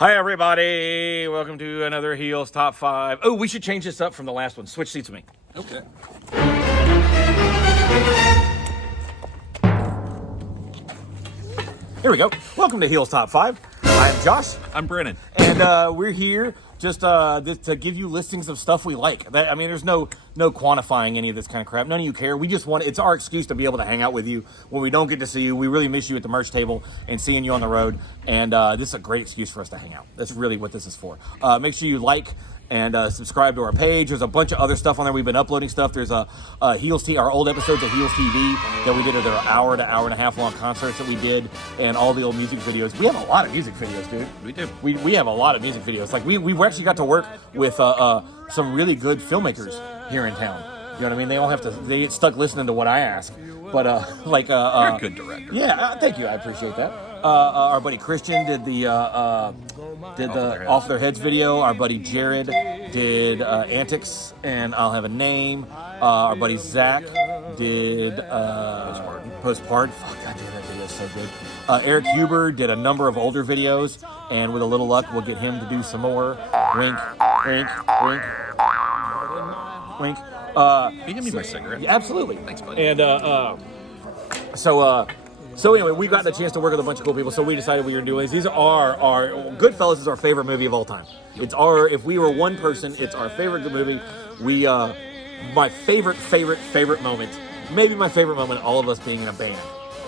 Hi, everybody. Welcome to another Heels Top 5. Oh, we should change this up from the last one. Switch seats with me. Okay. Here we go. Welcome to Heels Top 5. I'm Josh. I'm Brennan. And we're here just to give you listings of stuff we like. There's no quantifying any of this kind of crap. None of you care. We just it's our excuse to be able to hang out with you when we don't get to see you. We really miss you at the merch table and seeing you on the road. And this is a great excuse for us to hang out. That's really what this is for. Make sure you like and subscribe to our page. There's a bunch of other stuff on there. We've been uploading stuff. There's a Heels TV, our old episodes of Heels TV that we did at our hour to hour and a half long concerts that we did, and all the old music videos. We have a lot of music videos, dude. We do. We have a lot of music videos. Like we actually got to work with some really good filmmaker here in town. You know what I mean? They all have to. They get stuck listening to what I ask. But you're a good director. Yeah, thank you. I appreciate that. Our buddy Christian did the Off Their Heads video. Our buddy Jared did Antics and I'll Have a Name. Our buddy Zach did Postpartum. Fuck, God damn, that video is so good. Eric Huber did a number of older videos, and with a little luck, we'll get him to do some more. Wink, wink, wink, wink. Can you give me my cigarette? Absolutely. Thanks, buddy. And so anyway, we got the chance to work with a bunch of cool people, so we decided we were doing this. These are our Goodfellas is our favorite movie of all time. It's if we were one person, it's our favorite good movie. My favorite moment, maybe my favorite moment, all of us being in a band,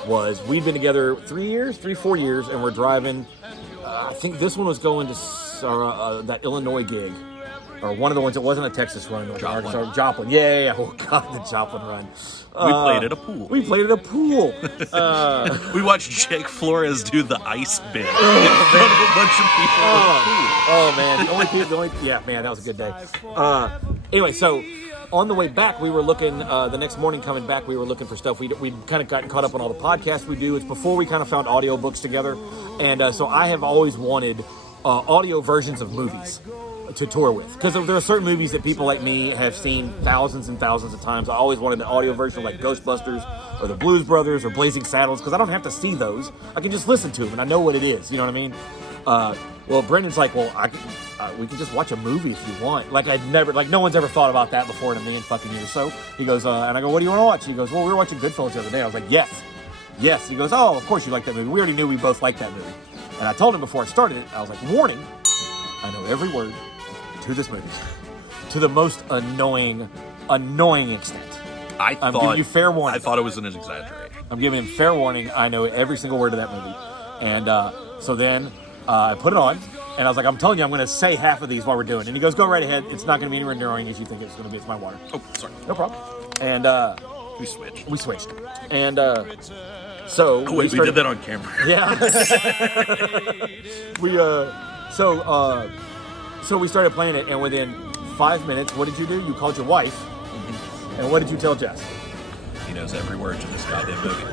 was we'd been together 4 years, and we're driving. I think this one was going to that Illinois gig. Or one of the ones that wasn't a Texas run. Joplin. Yeah. Oh, God, the Joplin run. We played at a pool. We watched Jake Flores do the ice bit in front of a bunch of people at the pool. Oh, man. Yeah, man, that was a good day. Anyway, so on the way back, we were looking, the next morning coming back, we were looking for stuff. We'd kind of gotten caught up on all the podcasts we do. It's before we kind of found audiobooks together. And so I have always wanted audio versions of movies to tour with, because there are certain movies that people like me have seen thousands and thousands of times. I always wanted an audio version of like Ghostbusters or the Blues Brothers or Blazing Saddles, because I don't have to see those. I can just listen to them and I know what it is. You know what I mean? Well, Brendan's like, well, we can just watch a movie if you want. Like no one's ever thought about that before in a million fucking years. So he goes, and I go, what do you want to watch? He goes, well, we were watching Goodfellas the other day. I was like, yes. He goes, oh, of course you like that movie. We already knew we both liked that movie. And I told him before I started it, I was like, warning, I know every word to this movie, to the most annoying extent. I'm giving you fair warning. I thought it was an exaggeration. I'm giving him fair warning. I know every single word of that movie. And so then I put it on, and I was like, I'm telling you, I'm going to say half of these while we're doing it. And he goes, go right ahead. It's not going to be anywhere annoying as you think it's going to be. It's my water. Oh, sorry. No problem. And we switched. And so we did that on camera. Yeah. So we started playing it, and within 5 minutes, what did you do? You called your wife, and what did you tell Jess? He knows every word to this goddamn movie.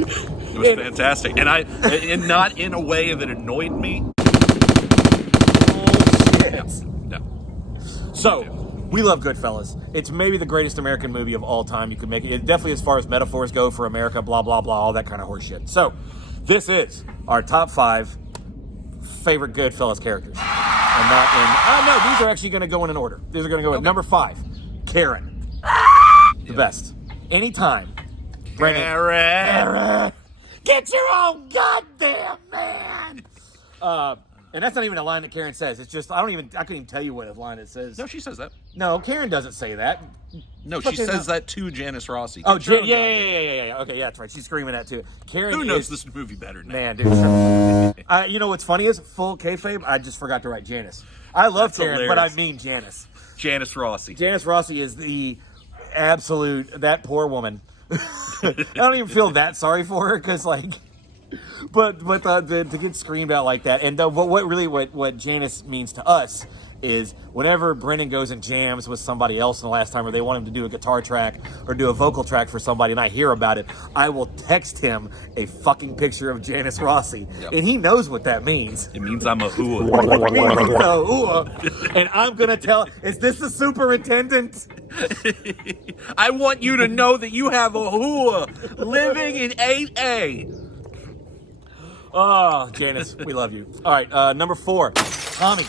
It was fantastic, and not in a way that annoyed me. No. So, we love Goodfellas. It's maybe the greatest American movie of all time. You could make it definitely as far as metaphors go for America, blah, blah, blah, all that kind of horse shit. So, this is our top 5 favorite Goodfellas characters. And no, these are actually going to go in an order. These are going to go in number 5, Karen. The best. Anytime. Karen! Get your own goddamn man! And that's not even a line that Karen says. It's just, I couldn't even tell you what a line it says. No, she says that. No, Karen doesn't say that. No, she says that to Janice Rossi. Oh, yeah. Okay, yeah, that's right. She's screaming that too. Karen Who knows this movie better than man, dude. You know what's funny is, full kayfabe, I just forgot to write Janice. I love that's Karen, hilarious. But I mean Janice. Janice Rossi. Janice Rossi is the absolute, that poor woman. I don't even feel that sorry for her, because like... But to get screamed out like that, and what Janice means to us is whenever Brennan goes and jams with somebody else in the last time, or they want him to do a guitar track or do a vocal track for somebody, and I hear about it, I will text him a fucking picture of Janice Rossi, and he knows what that means. It means I'm a hooah. And I'm gonna tell. Is this the superintendent? I want you to know that you have a hooah living in 8A. Oh, Janice, we love you. All right, number 4, Tommy.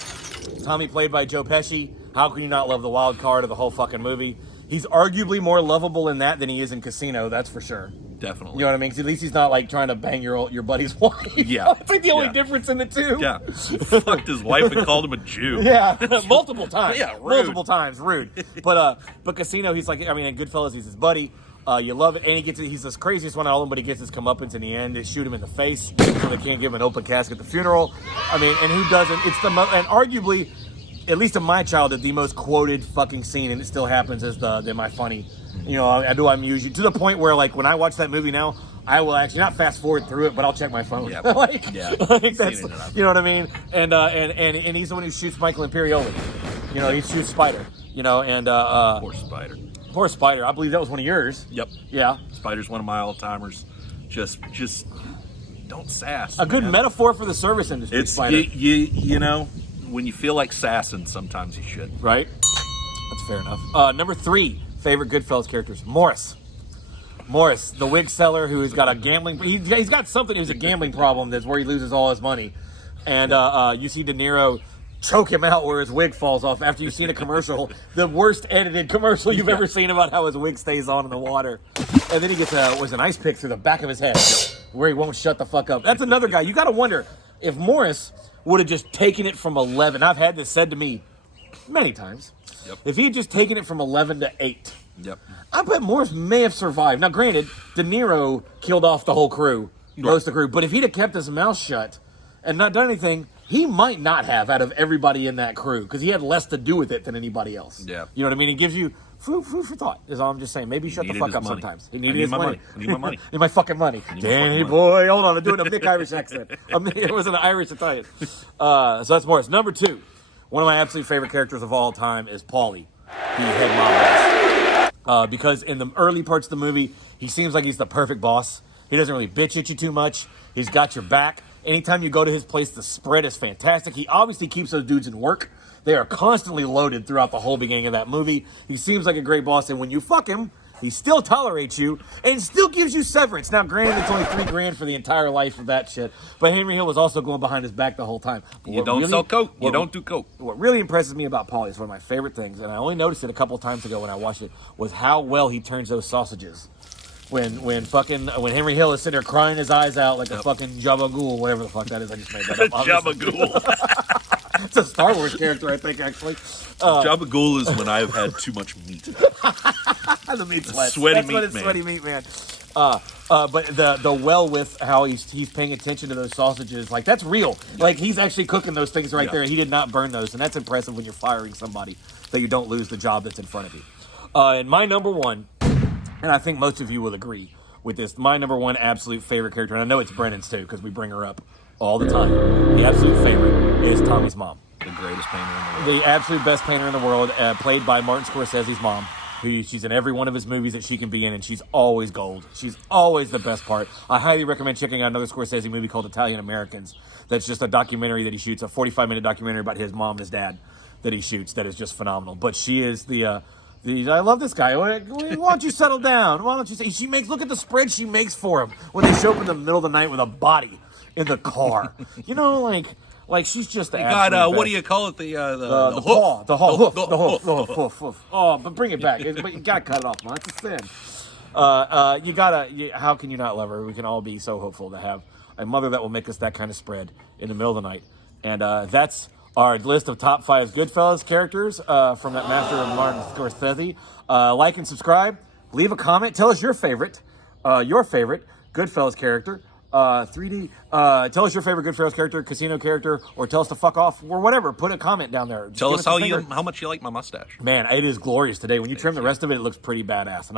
Tommy, played by Joe Pesci. How can you not love the wild card of the whole fucking movie? He's arguably more lovable in that than he is in Casino, that's for sure. Definitely. You know what I mean? 'Cause at least he's not like trying to bang your buddy's wife. Yeah. It's like the only difference in the two. Yeah. He fucked his wife and called him a Jew. Yeah, multiple times. Yeah, rude. Multiple times, rude. But Casino, he's like, I mean, in Goodfellas, he's his buddy. You love it, and he's the craziest one of all of them, but he gets his comeuppance in the end. They shoot him in the face, so they can't give him an open casket at the funeral. I mean, and who doesn't? It's and arguably, at least in my childhood, the most quoted fucking scene, and it still happens, is the "Am I funny?" You know, I do amuse you, to the point where, like, when I watch that movie now, I will actually not fast forward through it, but I'll check my phone. Yeah, like, yeah. like that's, you know what I mean? And he's the one who shoots Michael Imperioli. You know, he shoots Spider. You know, and Poor Spider. Poor Spider. I believe that was one of yours. Yep. Yeah. Spider's one of my all-timers. Just don't sass. A good metaphor for the service industry. It's Spider. you know, when you feel like sassing, sometimes you should. Right. That's fair enough. Number 3, favorite Goodfellas characters. Morris, the wig seller who's got a gambling. He's got something. He's a gambling problem. That's where he loses all his money, and you see De Niro choke him out where his wig falls off after you've seen a commercial, the worst edited commercial you've ever seen about how his wig stays on in the water. And then he gets an ice pick through the back of his head where he won't shut the fuck up. That's another guy. You got to wonder if Morris would have just taken it from 11. I've had this said to me many times. Yep. If he had just taken it from 11 to 8, Yep. I bet Morris may have survived. Now, granted, De Niro killed off the whole crew, most of the crew. But if he'd have kept his mouth shut and not done anything, he might not have out of everybody in that crew, because he had less to do with it than anybody else. Yeah. You know what I mean? It gives you food for thought, is all I'm just saying. Maybe shut the fuck up sometimes. He needed his money. I need my money. Need my fucking money. Danny boy. Hold on, I'm doing a Mick Irish accent. It was an Irish Italian. So that's Morris. Number 2, one of my absolute favorite characters of all time is Paulie, the head mob boss. Because in the early parts of the movie, he seems like he's the perfect boss. He doesn't really bitch at you too much. He's got your back. Anytime you go to his place, the spread is fantastic. He obviously keeps those dudes in work. They are constantly loaded throughout the whole beginning of that movie. He seems like a great boss, and when you fuck him, he still tolerates you and still gives you severance. Now, granted, it's only $3,000 for the entire life of that shit, but Henry Hill was also going behind his back the whole time. You don't sell coke. You don't do coke. What really impresses me about Paulie is one of my favorite things, and I only noticed it a couple of times ago when I watched it, was how well he turns those sausages. When Henry Hill is sitting there crying his eyes out like a fucking Jabba-Ghoul, whatever the fuck that is, I just made that up. Jabba-Ghoul. It's a Star Wars character, I think, actually. Jabba-Ghoul is when I've had too much meat. The meat sweat. Sweaty That's meat what it's man. Sweaty meat man. But the well with how he's paying attention to those sausages, like, that's real. Like, he's actually cooking those things right there, and he did not burn those, and that's impressive when you're firing somebody, that you don't lose the job that's in front of you. And my number 1, and I think most of you will agree with this, my number 1 absolute favorite character, and I know it's Brennan's too, because we bring her up all the time. The absolute favorite is Tommy's mom. The greatest painter in the world. The absolute best painter in the world, played by Martin Scorsese's mom. She's in every one of his movies that she can be in, and she's always gold. She's always the best part. I highly recommend checking out another Scorsese movie called Italian Americans. That's just a documentary that he shoots, a 45-minute documentary about his mom and his dad that he shoots that is just phenomenal. But she is I love this guy. Why don't you settle down? Why don't you she makes, look at the spread she makes for him when they show up in the middle of the night with a body in the car. You know, like she's just the what do you call it? The hoof. The hoof. Oh, but bring it back. But you gotta cut it off, man. It's a sin. How can you not love her? We can all be so hopeful to have a mother that will make us that kind of spread in the middle of the night. And that's our list of top 5 Goodfellas characters from that master of Martin Scorsese. Like and subscribe. Leave a comment. Tell us your favorite Goodfellas character. 3D. Tell us your favorite Goodfellas character, Casino character, or tell us to fuck off, or whatever. Put a comment down there. Just tell us how much you like my mustache. Man, it is glorious today. When you trim the rest of it, it looks pretty badass. And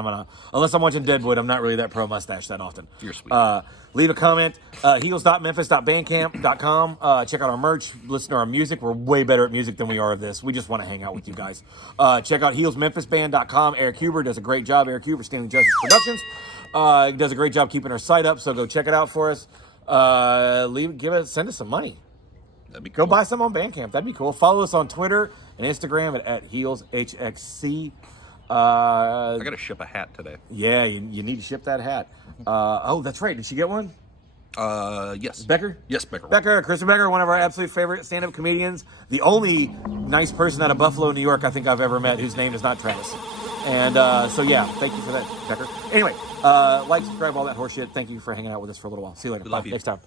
unless I'm watching Deadwood, I'm not really that pro mustache that often. You're sweet. Leave a comment. Heels.memphis.bandcamp.com. Check out our merch. Listen to our music. We're way better at music than we are of this. We just want to hang out with you guys. Check out heelsmemphisband.com. Eric Huber does a great job. Eric Huber, Stanley Justice Productions. He does a great job keeping our site up, so go check it out for us. Send us some money. That'd be cool. Go buy some on Bandcamp. That'd be cool. Follow us on Twitter and Instagram at HeelsHXC. I got to ship a hat today. Yeah, you need to ship that hat. Oh, that's right. Did she get one? Yes. Becker? Yes, Becker. Becker, Christian Becker, one of our absolute favorite stand-up comedians. The only nice person out of Buffalo, New York, I think I've ever met whose name is not Travis. And so, yeah, thank you for that, Becker. Anyway, like, subscribe, all that horse shit. Thank you for hanging out with us for a little while. See you later. We love Bye. you. Next time.